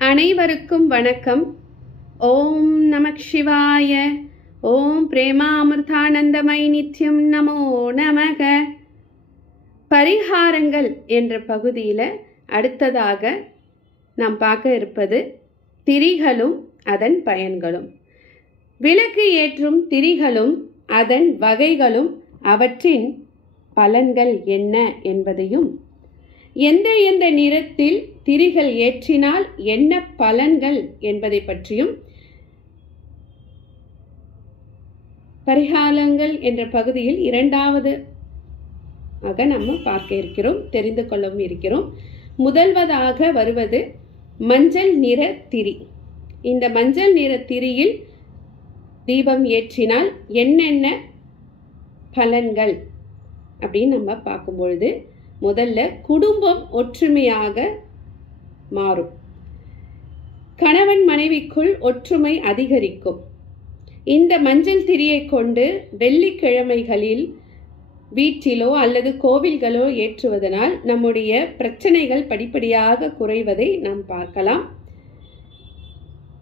அனைவருக்கும் வணக்கம். ஓம் நமக் சிவாய. ஓம் பிரேமாமிர்தானந்தமை நித்யம் நமோ நமக. பரிகாரங்கள் என்ற பகுதியில் அடுத்ததாக நாம் பார்க்க இருப்பது திரிகளும் அதன் பயன்களும். விளக்கு ஏற்றும் திரிகளும் அதன் வகைகளும் அவற்றின் பலன்கள் என்ன என்பதையும் எந்த எந்த நிறத்தில் திரிகள் ஏற்றினால் என்ன பலன்கள் என்பதை பற்றியும் பரிகாலங்கள் என்ற பகுதியில் இரண்டாவது ஆக நம்ம பார்க்க இருக்கிறோம் தெரிந்து கொள்ளவும் இருக்கிறோம். முதல்வதாக வருவது மஞ்சள் நிற திரி. இந்த மஞ்சள் நிற திரியில் தீபம் ஏற்றினால் என்னென்ன பலன்கள் அப்படின்னு நம்ம பார்க்கும் பொழுது முதல்ல குடும்பம் ஒற்றுமையாக மாறும். கணவன் மனைவிக்குள் ஒற்றுமை அதிகரிக்கும். இந்த மஞ்சள் திரியை கொண்டு வெள்ளிக்கிழமைகளில் வீட்டிலோ அல்லது கோவில்களோ ஏற்றுவதனால் நம்முடைய பிரச்சனைகள் படிப்படியாக குறைவதை நாம் பார்க்கலாம்.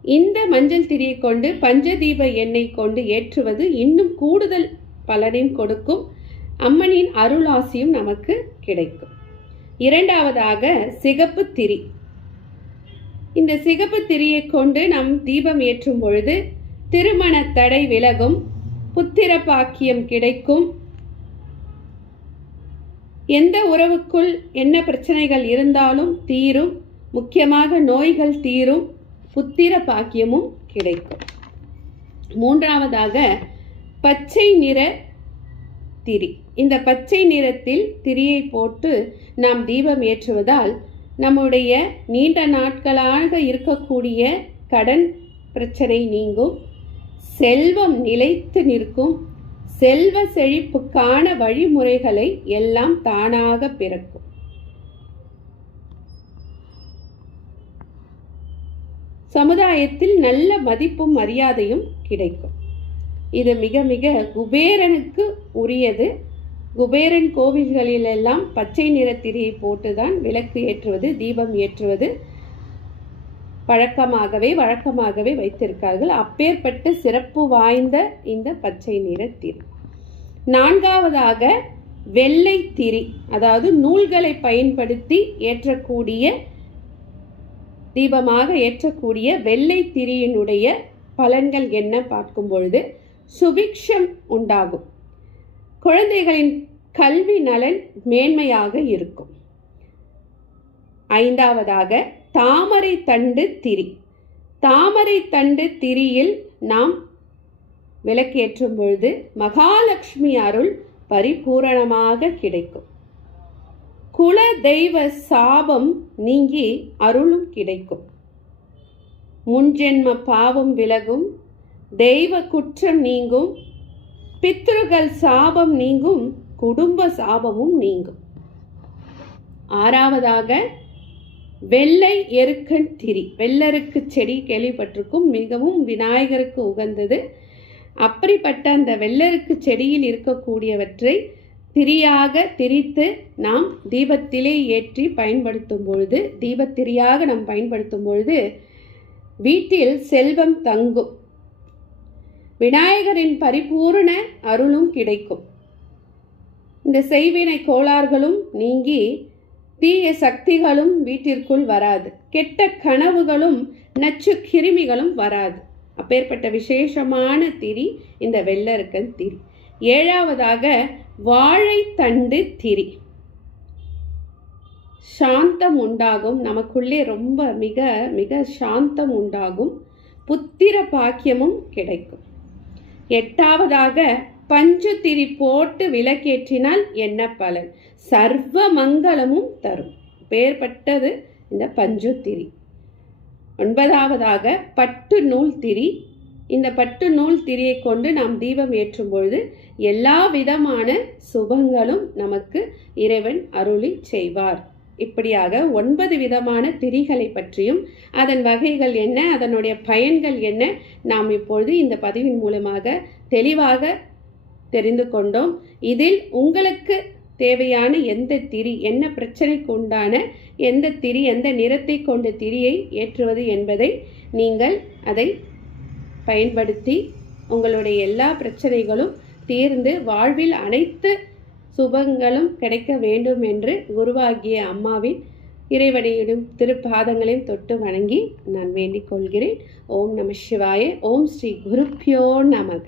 இந்த மஞ்சள் திரியை கொண்டு பஞ்சதீப எண்ணெய் கொண்டு ஏற்றுவது இன்னும் கூடுதல் பலனையும் கொடுக்கும். அம்மனின் அருளாசியும் நமக்கு கிடைக்கும். இரண்டாவதாக சிகப்பு திரி. இந்த சிகப்பு திரியை கொண்டு நம் தீபம் ஏற்றும் பொழுது திருமண தடை விலகும் புத்திர பாக்கியம் கிடைக்கும். எந்த உறவுக்குள் என்ன பிரச்சனைகள் இருந்தாலும் தீரும் முக்கியமாக நோய்கள் தீரும் புத்திர பாக்கியமும் கிடைக்கும். மூன்றாவதாக பச்சை நிற திரி. இந்த பச்சை நிறத்தில் திரியை போட்டு நாம் தீபம் ஏற்றுவதால் நம்முடைய நீண்ட நாட்களாக இருக்கக்கூடிய கடன் பிரச்சனை நீங்கும். செல்வம் நிலைத்து நிற்கும். செல்வ செழிப்புக்கான வழிமுறைகளை எல்லாம் தானாக பிறக்கும். சமுதாயத்தில் நல்ல மதிப்பும் மரியாதையும் கிடைக்கும். இது மிக மிக குபேரனுக்கு உரியது. குபேரன் கோவில்களிலெல்லாம் பச்சை நிற திரியை போட்டுதான் விளக்கு ஏற்றுவது தீபம் ஏற்றுவது பழக்கமாகவே வழக்கமாகவே வைத்திருக்கார்கள் அப்பேற்பட்ட சிறப்பு வாய்ந்த இந்த பச்சை நிற திரி. நான்காவதாக வெள்ளை திரி அதாவது நூல்களை பயன்படுத்தி ஏற்றக்கூடிய தீபமாக ஏற்றக்கூடிய வெள்ளை திரியினுடைய பலன்கள் என்ன பார்க்கும் பொழுது சுபிக்ஷம் உண்டாகும். குழந்தைகளின் கல்வி நலன் மேன்மையாக இருக்கும். ஐந்தாவதாக தாமரை தண்டு திரி. தாமரை தண்டு திரியில் நாம் விளக்கேற்றும் பொழுது மகாலட்சுமி அருள் பரிபூரணமாக கிடைக்கும். குல தெய்வ சாபம் நீங்கி அருளும் கிடைக்கும். முன்ஜென்ம பாவம் விலகும் தெய்வ குற்றம் நீங்கும் பித்ருகள் சாபம் நீங்கும் குடும்ப சாபமும் நீங்கும். ஆறாவதாக வெள்ளை எருக்கன் திரி. வெள்ளருக்கு செடி கேள்விப்பட்டிருக்கும் மிகவும் விநாயகருக்கு உகந்தது. அப்படிப்பட்ட அந்த வெள்ளருக்கு செடியில் இருக்கக்கூடியவற்றை திரியாக திரித்து நாம் தீபத்திலே ஏற்றி பயன்படுத்தும் பொழுது தீபத்திரியாக நாம் பயன்படுத்தும் பொழுது வீட்டில் செல்வம் தங்கும். விநாயகரின் பரிபூர்ண அருளும் கிடைக்கும். இந்த செய்வினை கோளாறுகளும் நீங்கி தீய சக்திகளும் வீட்டிற்குள் வராது. கெட்ட கனவுகளும் நச்சு கிருமிகளும் வராது. அப்பேற்பட்ட விசேஷமான திரி இந்த வெள்ளருக்கன் திரி. ஏழாவதாக வாழைத்தண்டு திரி. சாந்தம் உண்டாகும். நமக்குள்ளே ரொம்ப மிக மிக சாந்தம் உண்டாகும். புத்திர பாக்கியமும் கிடைக்கும். எட்டாவதாக பஞ்சு திரி போட்டு விளக்கேற்றினால் என்ன பலன்? சர்வ மங்களமும் தரும். பேர்பட்டது இந்த பஞ்சு திரி. ஒன்பதாவதாக பட்டு நூல் திரி. இந்த பட்டு நூல் திரியை கொண்டு நாம் தீபம் ஏற்றும் பொழுது எல்லா விதமான சுபங்களும் நமக்கு இறைவன் அருளி செய்வார். இப்படியாக ஒன்பது விதமான திரிகளை பற்றியும் அதன் வகைகள் என்ன அதனுடைய பயன்கள் என்ன நாம் இப்பொழுது இந்த பதிவின் மூலமாக தெளிவாக தெரிந்து கொண்டோம். இதில் உங்களுக்கு தேவையான எந்த திரி என்ன பிரச்சனைக்கு உண்டான எந்த திரி எந்த நிறத்தை கொண்ட திரியை ஏற்றுவது என்பதை நீங்கள் அதை பயன்படுத்தி உங்களுடைய எல்லா பிரச்சனைகளும் தீர்ந்து வாழ்வில் அனைத்து சுபங்களும் கிடைக்க வேண்டும் என்று குருவாகிய அம்மாவின் இறைவனையிடும் திருப்பாதங்களையும் தொட்டு வணங்கி நான் வேண்டிக் கொள்கிறேன். ஓம் நம சிவாய ஓம் ஸ்ரீ குருப்பியோ நமக.